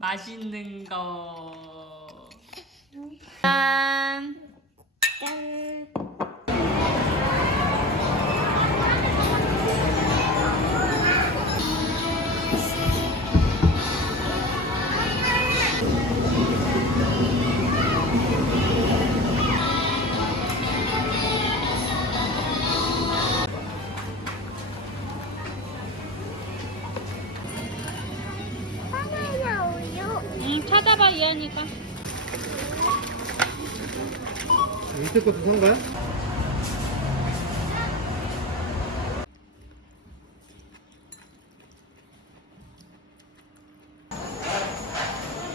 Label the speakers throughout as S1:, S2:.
S1: 맛있는 거. 짠.
S2: 짠.
S1: 찾아봐 이한이가.
S3: 밑에 것도 산 거야?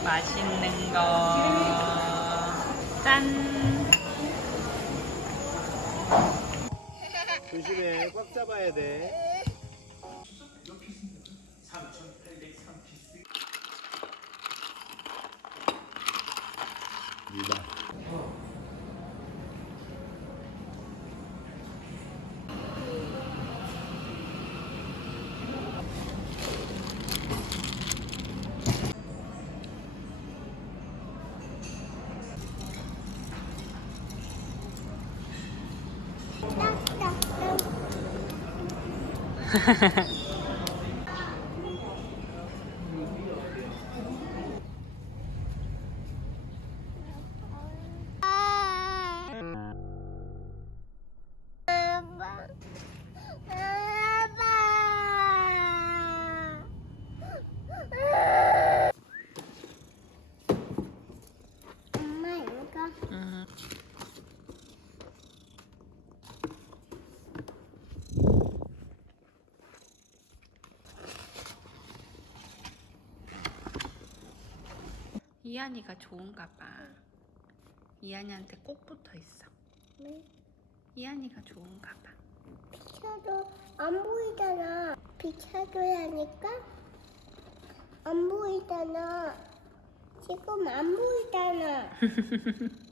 S1: 맛있는 거. 짠.
S3: 조심해 꽉 잡아야 돼 Diba?
S2: Ha ha ha. 아빠. 아빠. 엄마 이거
S1: 응. 이한이가 좋은가 봐. 이한이한테 꼭 붙어 있어. 이한이가 좋은가 봐.
S2: 비켜도 안 보이잖아. 비켜줘야 하니까 안 보이잖아. 지금 안 보이잖아.